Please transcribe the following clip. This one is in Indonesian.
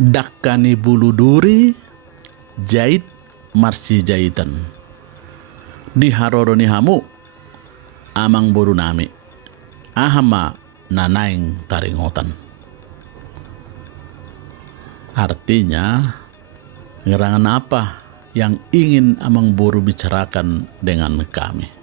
Dakkani bulu duri jait marsi jaitan. Di haroroni hamu amang boru nami ahama nanaing taringotan. Artinya, gerangan apa yang ingin amang boru bicarakan dengan kami?